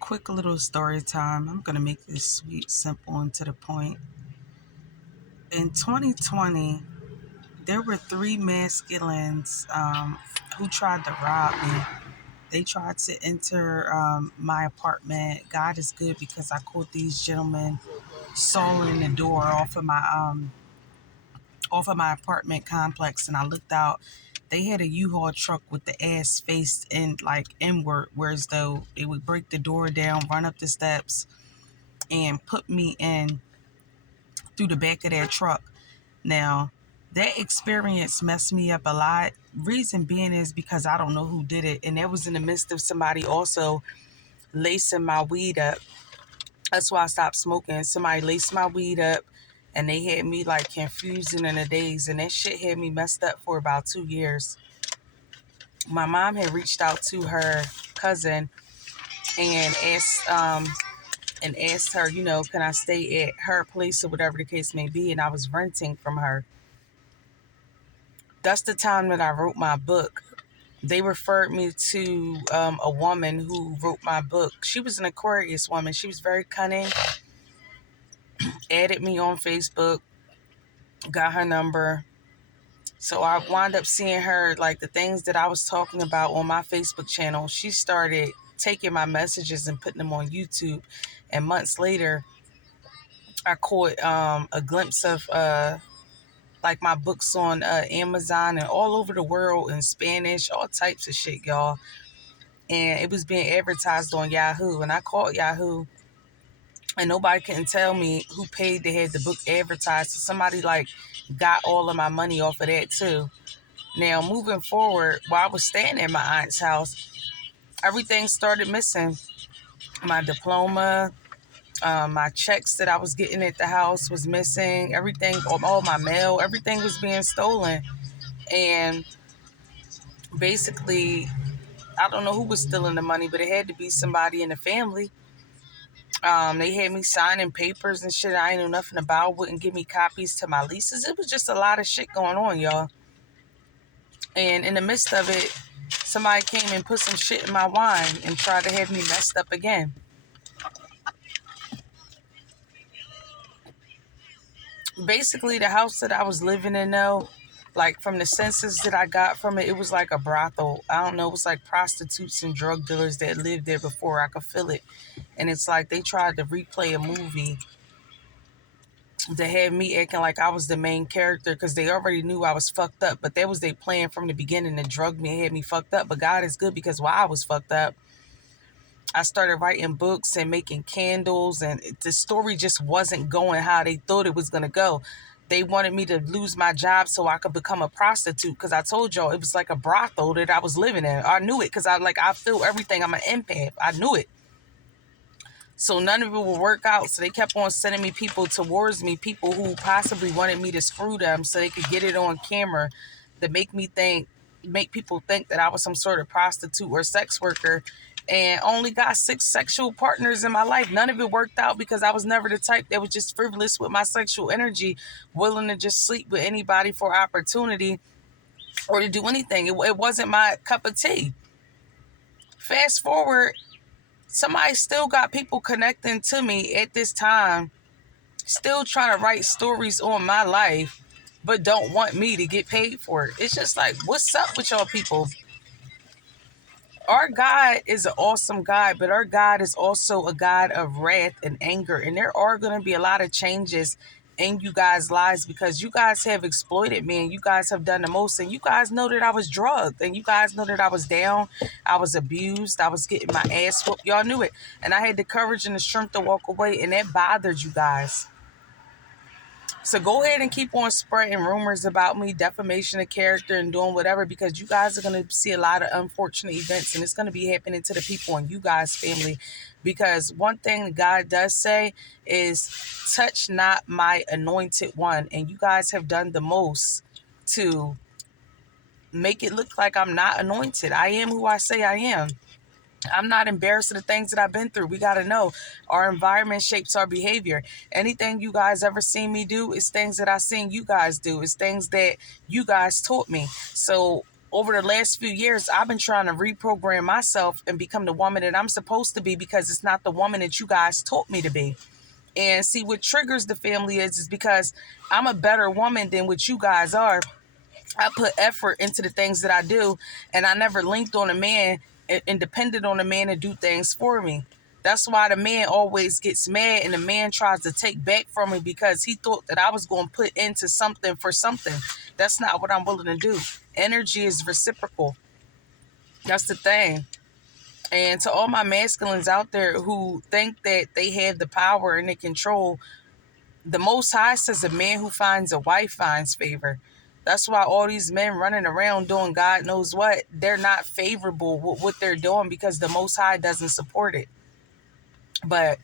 Quick little story time. I'm going to make this sweet, simple, and to the point. In 2020, there were three masculines who tried to rob me. They tried to enter my apartment. God is good because I caught these gentlemen sawing the door off of my apartment complex, and I looked out. They had a U-Haul truck with the ass faced in like inward, whereas though they would break the door down, run up the steps, and put me in through the back of that truck. Now, that experience messed me up a lot. Reason being is because I don't know who did it, and that was in the midst of somebody also lacing my weed up. That's why I stopped smoking. Somebody laced my weed up, and they had me like confused and in a daze, and that shit had me messed up for about 2 years. My mom had reached out to her cousin and asked her, can I stay at her place or whatever the case may be, and I was renting from her. That's the time that I wrote my book. They referred me to a woman who wrote my book. She was an Aquarius woman. She was very cunning, added me on Facebook, got her number. So I wound up seeing her, like the things that I was talking about on my Facebook channel. She started taking my messages and putting them on YouTube. And months later, I caught a glimpse of like my books on Amazon and all over the world in Spanish, all types of shit, y'all. And it was being advertised on Yahoo. And I called Yahoo, and nobody couldn't tell me who paid to have the book advertised. So somebody like got all of my money off of that too. Now, moving forward, while I was staying at my aunt's house, everything started missing. My diploma, my checks that I was getting at the house was missing. Everything, all my mail, everything was being stolen. And basically, I don't know who was stealing the money, but it had to be somebody in the family. They had me signing papers and shit I ain't know nothing about, wouldn't give me copies to my leases. It was just a lot of shit going on, y'all. And in the midst of it, somebody came and put some shit in my wine and tried to have me messed up again. Basically, the house that I was living in, though, like from the census that I got from it, it was like a brothel. I don't know, it was like prostitutes and drug dealers that lived there before. I could feel it. And it's like they tried to replay a movie to have me acting like I was the main character because they already knew I was fucked up. But that was their plan from the beginning to drug me and had me fucked up. But God is good because while I was fucked up, I started writing books and making candles, and the story just wasn't going how they thought it was going to go. They wanted me to lose my job so I could become a prostitute because I told y'all it was like a brothel that I was living in. I knew it because I feel everything. I'm an empath. I knew it. So none of it would work out. So they kept on sending me people towards me, people who possibly wanted me to screw them so they could get it on camera to make people think that I was some sort of prostitute or sex worker, and only got 6 sexual partners in my life. None of it worked out because I was never the type that was just frivolous with my sexual energy, willing to just sleep with anybody for opportunity or to do anything. It wasn't my cup of tea. Fast forward, somebody still got people connecting to me at this time, still trying to write stories on my life, but don't want me to get paid for it. It's just like, what's up with y'all people? Our God is an awesome God, but our God is also a God of wrath and anger. And there are going to be a lot of changes in you guys' lives because you guys have exploited me and you guys have done the most. And you guys know that I was drugged and you guys know that I was down. I was abused. I was getting my ass whooped. Y'all knew it. And I had the courage and the strength to walk away, and that bothered you guys. So go ahead and keep on spreading rumors about me, defamation of character, and doing whatever, because you guys are going to see a lot of unfortunate events, and it's going to be happening to the people in you guys' family. Because one thing God does say is, touch not my anointed one. And you guys have done the most to make it look like I'm not anointed. I am who I say I am. I'm not embarrassed of the things that I've been through. We got to know our environment shapes our behavior. Anything you guys ever seen me do is things that I seen you guys do. It's things that you guys taught me. So over the last few years, I've been trying to reprogram myself and become the woman that I'm supposed to be, because it's not the woman that you guys taught me to be. And see, what triggers the family is because I'm a better woman than what you guys are. I put effort into the things that I do, and I never linked on a man and depended on a man to do things for me. That's why the man always gets mad and the man tries to take back from me, because he thought that I was going to put into something for something. That's not what I'm willing to do. Energy is reciprocal. That's the thing. And to all my masculines out there who think that they have the power and the control, the Most High says a man who finds a wife finds favor. That's why all these men running around doing God knows what, they're not favorable with what they're doing, because the Most High doesn't support it. But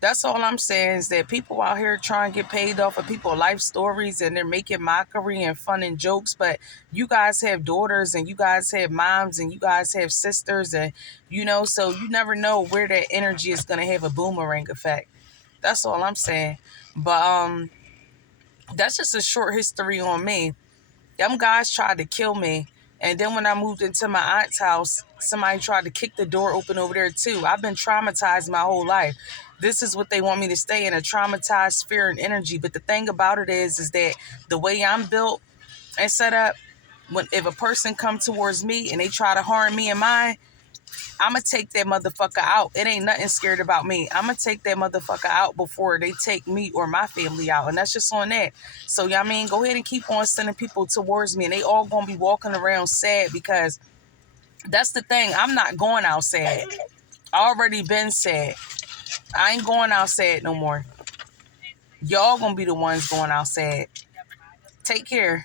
that's all I'm saying, is that people out here trying to get paid off of people's life stories, and they're making mockery and fun and jokes. But you guys have daughters, and you guys have moms, and you guys have sisters, and so you never know where that energy is going to have a boomerang effect. That's all I'm saying. But that's just a short history on me. Them guys tried to kill me. And then when I moved into my aunt's house, somebody tried to kick the door open over there too. I've been traumatized my whole life. This is what they want me to stay in, a traumatized sphere and energy. But the thing about it is that the way I'm built and set up, if a person come towards me and they try to harm me and mine, I'm going to take that motherfucker out. It ain't nothing scared about me. I'm going to take that motherfucker out before they take me or my family out. And that's just on that. So, y'all mean, go ahead and keep on sending people towards me. And they all going to be walking around sad, because that's the thing. I'm not going out sad. I already been sad. I ain't going out sad no more. Y'all going to be the ones going out sad. Take care.